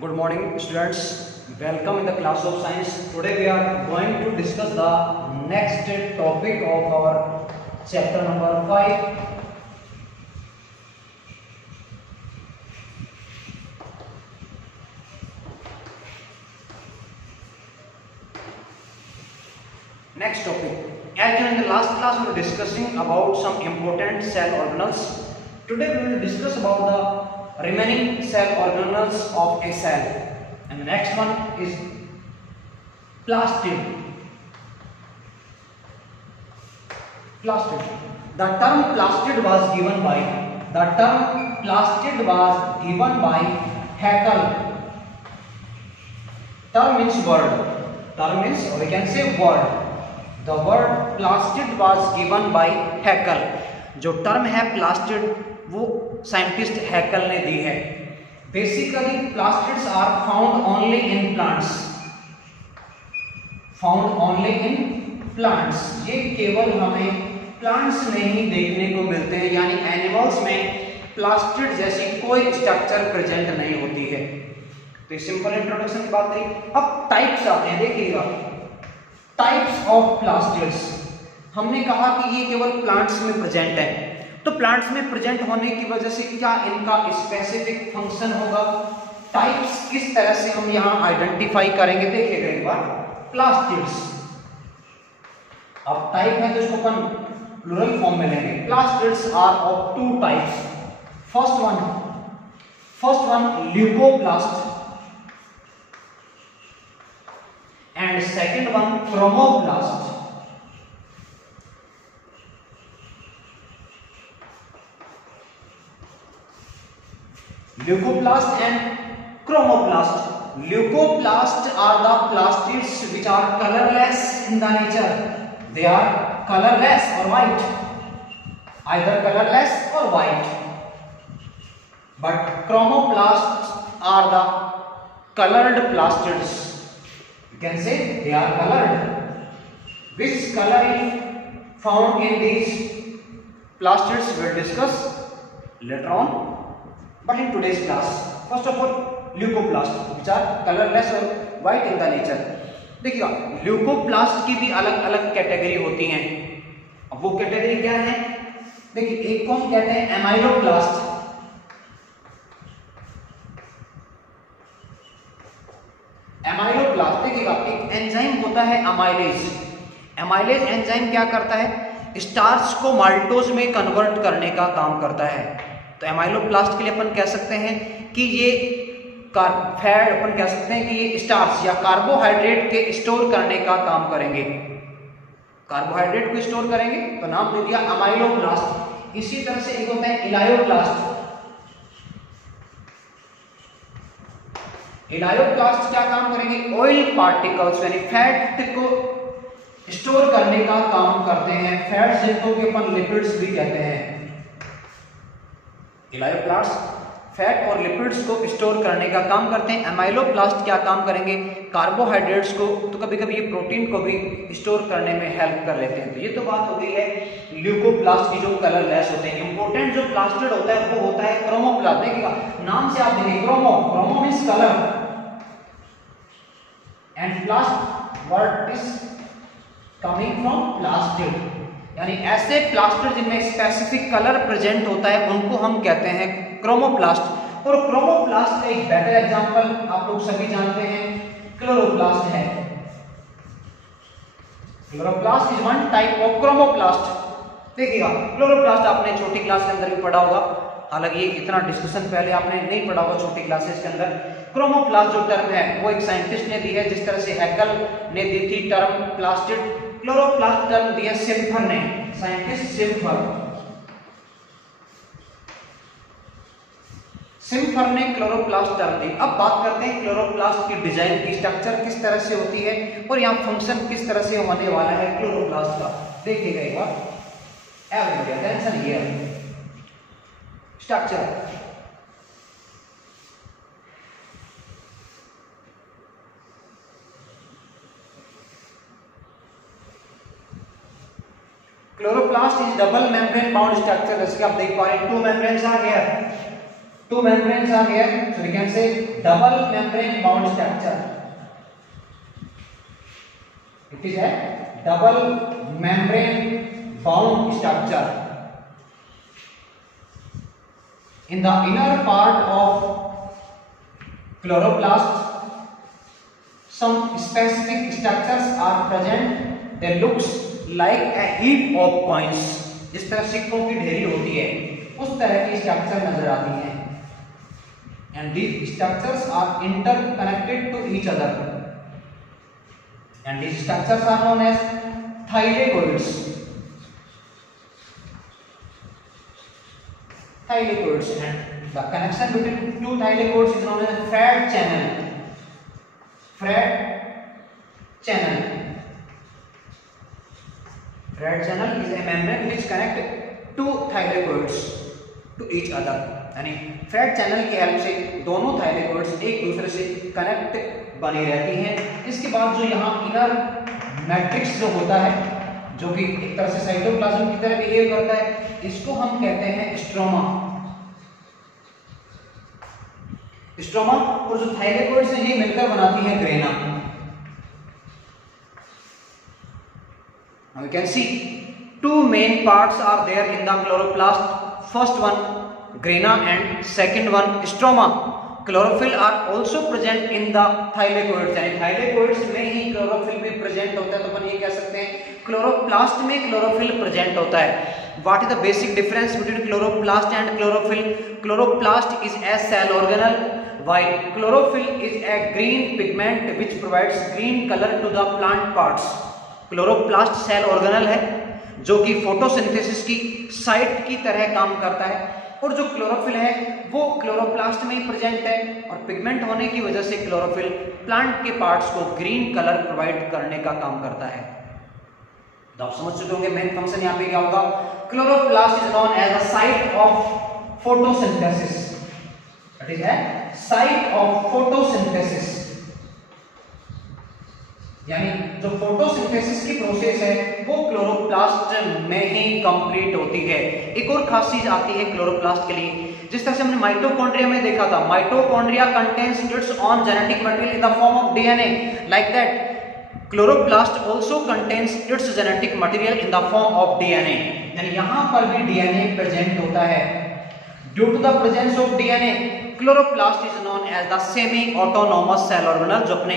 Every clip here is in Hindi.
Good morning, students. Welcome in the class of science. Today we are going to discuss the next topic of our chapter number 5. Next topic. As in the last class we were discussing about some important cell organelles. Today we will discuss about the remaining cell organelles of a cell. And the next one is plastid. Plastid. The term plastid was given by Haeckel. Term means word. Term means, or we can say word. The word plastid was given by Haeckel. जो टर्म है प्लास्टिड वो साइंटिस्ट हैकल ने दी है. Basically plastids are found only in plants. ये केवल हमें प्लांट्स में ही देखने को मिलते हैं, यानी एनिमल्स में प्लास्टिड जैसी कोई स्ट्रक्चर प्रेजेंट नहीं होती है. तो सिंपल इंट्रोडक्शन की बात करें. अब टाइप्स आते हैं, देखिएगा टाइप्स ऑफ प्लास्टिड्स. हमने कहा कि ये केवल प्लांट्स में प्रेजेंट है, तो प्लांट्स में प्रेजेंट होने की वजह से क्या इनका स्पेसिफिक फंक्शन होगा, टाइप्स किस तरह से हम यहां आइडेंटिफाई करेंगे. देखिएगा एक बार प्लास्टिड्स. अब टाइप है तो इसको अपन प्लूरल फॉर्म में लेंगे. Plastids are of two types. First one leucoplast and second one chromoplast. Leucoplast and chromoplast. Leucoplast are the plastids which are colorless in the nature. They are colorless or white, either colorless or white. But chromoplasts are the colored plastids. You can say they are colored. Which coloring found in these plastids we'll discuss later on. But in today's class, first of all, leucoplast, which are colorless or white in the nature. देखिएगा ल्यूकोप्लास्ट की भी अलग अलग कैटेगरी होती हैं. अब वो कैटेगरी क्या है, देखिए एक को हम कहते हैं एमाइलोप्लास्ट. एमाइलोप्लास्ट देखिएगा एक एंजाइम होता है अमाइलेज. एमाइलेज एंजाइम क्या करता है, स्टार्च को माल्टोज में कन्वर्ट करने का काम करता है. तो एमाइलोप्लास्ट के लिए अपन कह सकते हैं कि ये फैट, अपन कह सकते हैं कि ये स्टार्च या कार्बोहाइड्रेट के स्टोर करने का काम करेंगे. कार्बोहाइड्रेट को स्टोर करेंगे तो नाम दे दिया अमाइलोप्लास्ट. इसी तरह से एक होता है इलायोप्लास्ट. इलायोप्लास्ट क्या काम करेंगे, ऑयल पार्टिकल्स यानी फैट को स्टोर करने का काम करते हैं. फैट्स जिनको कि अपन लिपिड्स भी कहते हैं. इलायोप्लास्ट फैट और लिपिड्स को स्टोर करने का काम करते हैं. एमाइलोप्लास्ट क्या काम करेंगे, कार्बोहाइड्रेट्स को, तो कभी कभी ये प्रोटीन को भी स्टोर करने में हेल्प कर लेते हैं. तो ये तो बात हो गई है ल्यूकोप्लास्ट की जो कलरलेस होते हैं. इंपॉर्टेंट जो प्लास्टिड होता है वो होता है क्रोमोप्लास्ट. देखिएगा नाम से आप देखेंगे chromo means colour and plast word is coming from plastid, यानी ऐसे प्लास्टिड जिनमें स्पेसिफिक कलर प्रेजेंट होता है उनको हम कहते हैं क्रोमोप्लास्ट. और क्रोमोप्लास्ट का एक बेटर एग्जांपल आप लोग सभी जानते हैं क्लोरोप्लास्ट है. Chloroplast is one type of chromoplast. देखिएगा क्लोरोप्लास्ट आपने छोटी क्लास के अंदर भी पढ़ा होगा, हालांकि ये इतना डिस्कशन पहले आपने नहीं पढ़ा होगा छोटी क्लासेस के अंदर. क्रोमोप्लास्ट जो टर्म है वो एक साइंटिस्ट ने दी है, जिस तरह से हैकल ने दी थी टर्म प्लास्टिड. क्लोरोप्लास्ट टर्म दिया सिम्फर ने, साइंटिस्ट सिम्फर ने क्लोरोप्लास्ट टर्म दी. अब बात करते हैं क्लोरोप्लास्ट की डिजाइन की, स्ट्रक्चर किस तरह से होती है और यहाँ फंक्शन किस तरह से होने वाला है क्लोरोप्लास्ट का. देखिएगा एक बार everybody attention here. Structure chloroplast is double membrane bound structure. जैसे कि आप देख पा रहे हैं, two membranes are here. Two membranes are here, so we can say double membrane bound structure. It is a double membrane bound structure. In the inner part of chloroplast, some specific structures are present. They looks like a heap of coins. जिस तरह सिक्कों की ढेरी होती है उस तरह की स्ट्रक्चर नजर आती है. And these structures are interconnected to each other. And these structures are known as thylakoids. Thylakoids, and the connection between two thylakoids is known as Fred channel. Fred channel. Fred channel is a membrane which connect two thylakoids to each other. यानी फ्रेड चैनल की हेल्प से दोनों थाइलेकोइड्स एक दूसरे से कनेक्ट बनी रहती हैं. इसके बाद जो यहाँ इनर मैट्रिक्स जो होता है, जो कि एक तरह से साइटोप्लाज्म की तरह बिहेव करता है, इसको हम कहते हैं स्ट्रोमा. स्ट्रोमा और जो थाइलेकोइड्स हैं ये मिलकर बनाती है grana. Now you can see two main parts are there in the chloroplast. First one grana and second one stroma. Chlorophyll are also present in the thylakoids. यानी thylakoids में ही chlorophyll भी present होता है, तो अपन ये कह सकते हैं chloroplast में chlorophyll present होता है. What is the basic difference between chloroplast and chlorophyll? Chloroplast is a cell organelle, while chlorophyll is a green pigment which provides green color to the plant parts. Chloroplast cell organelle है जो कि फोटोसिंथेसिस की साइट की तरह काम करता है, और जो क्लोरोफिल है वो क्लोरोप्लास्ट में ही प्रेजेंट है, और पिगमेंट होने की वजह से क्लोरोफिल प्लांट के पार्ट्स को ग्रीन कलर प्रोवाइड करने का काम करता है. तो आप समझ चुके होंगे मेन फंक्शन यहाँ पे क्या होगा. Chloroplast is known as a site of photosynthesis. It is a site of photosynthesis, यानी जो फोटोसिंथेसिस की प्रोसेस है वो क्लोरोप्लास्ट में ही कंप्लीट होती है. एक और खास चीज आती है क्लोरोप्लास्ट के लिए, जिस तरह से हमने माइटोकॉन्ड्रिया में देखा था, mitochondria contains its own genetic material in the form of DNA. Like that chloroplast also contains its genetic material in the form of DNA. यानी यहां पर भी डीएनए प्रेजेंट होता है. Due to the presence of DNA chloroplast is known as the semi autonomous cell organelle, जो अपने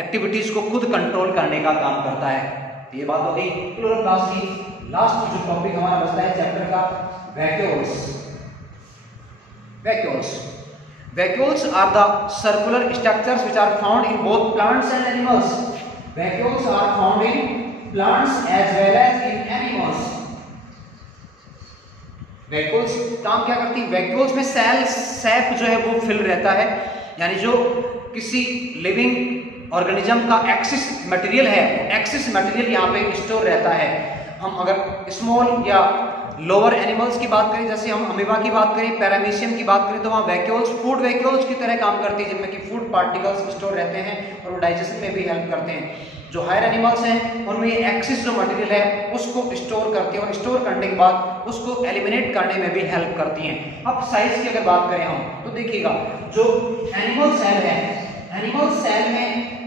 एक्टिविटीज को खुद कंट्रोल करने का काम करता है. ये बात होगी क्लोरोप्लास्ट की. लास्ट जो टॉपिक हमारा बचता है चैप्टर का, vacuoles. Vacuoles are the circular structures which are found in both plants and animals. Vacuoles are found in plants as well as in animals. Vacuoles काम क्या करती है? Vacuoles में सेल सैप जो है वो फिल रहता है, यानी जो किसी लिविंग ऑर्गेनिज्म का एक्सिस मटेरियल है, एक्सिस मटेरियल यहाँ पे स्टोर रहता है. हम अगर स्मॉल या लोअर एनिमल्स की बात करें, जैसे हम अमीबा की बात करें, पैरामीशियम की बात करें, तो वहाँ वैक्यूल्स फूड वैक्यूल्स की तरह काम करती है, जिनमें कि फूड पार्टिकल्स स्टोर रहते हैं और वो डाइजेशन में भी हेल्प करते हैं. जो हायर एनिमल्स हैं उनमें ये एक्सिस जो मटेरियल है उसको स्टोर करते हैं और स्टोर करने के बाद उसको एलिमिनेट करने में भी हेल्प करती हैं. अब साइज की अगर बात करें हम, तो देखिएगा जो एनिमल सेल है, एनिमल सेल में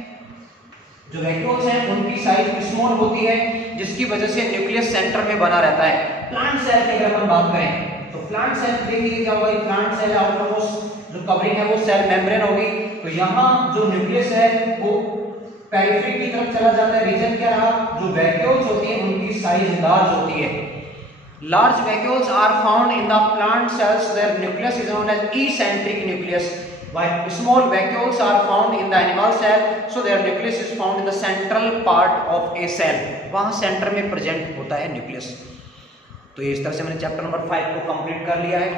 जो वैक्यूल्स हैं उनकी साइज स्मॉल होती है, जिसकी वजह से न्यूक्लियस सेंटर में बना रहता है. प्लांट सेल की अगर हम बात करें तो प्लांट सेल देखिए क्या होगा, प्लांट सेल आउटरमोस्ट जो कवरिंग है वो सेल मेम्ब्रेन होगी. तो यहाँ जो न्यूक्लियस है वो पेरिफेरी की तरफ चला जाता है. रीजन क्या रहा, जो वैक्यूल्स होती हैं उनकी साइज लार्ज होती है. Large vacuoles are found in the plant cells, their nucleus is known as eccentric nucleus, while small vacuoles are found in the animal cell, so their nucleus is found in the central part of a cell. वहाँ सेंटर में प्रेजेंट होता है न्यूक्लियस. तो ये इस तरह से मैंने चैप्टर नंबर 5 को कंप्लीट कर लिया है.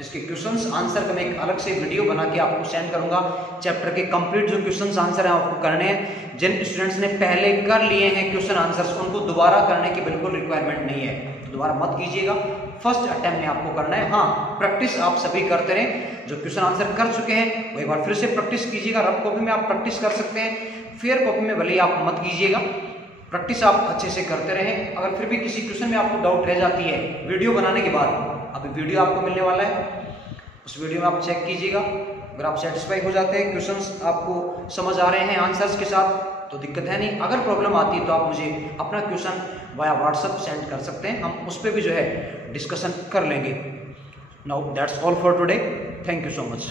इसके क्वेश्चंस आंसर का मैं एक अलग से वीडियो बना के आपको सेंड करूंगा. चैप्टर के कंप्लीट जो क्वेश्चंस आंसर हैं आपको करने हैं. जिन स्टूडेंट्स ने पहले कर लिए हैं क्वेश्चन आंसर्स, उनको दोबारा करने की बिल्कुल रिक्वायरमेंट नहीं है, तो दोबारा मत कीजिएगा. फर्स्ट अटेम्प्ट में आपको करना है. हाँ, प्रैक्टिस आप सभी करते रहें. जो क्वेश्चन आंसर कर चुके हैं वो एक बार फिर से प्रैक्टिस कीजिएगा. रफ कॉपी में आप प्रैक्टिस कर सकते हैं, फेयर कॉपी में भले ही आप मत कीजिएगा. प्रैक्टिस आप अच्छे से करते रहें. अगर फिर भी किसी क्वेश्चन में आपको डाउट रह जाती है वीडियो बनाने के बाद, अभी वीडियो आपको मिलने वाला है, उस वीडियो में आप चेक कीजिएगा। अगर आप सेटिस्फाई हो जाते हैं, क्वेश्चंस आपको समझ आ रहे हैं आंसर्स के साथ, तो दिक्कत है नहीं। अगर प्रॉब्लम आती है तो आप मुझे अपना क्वेश्चन वाया व्हाट्सएप सेंड कर सकते हैं, हम उस पर भी जो है डिस्कशन कर लेंगे। Now that's all for today, thank you so much.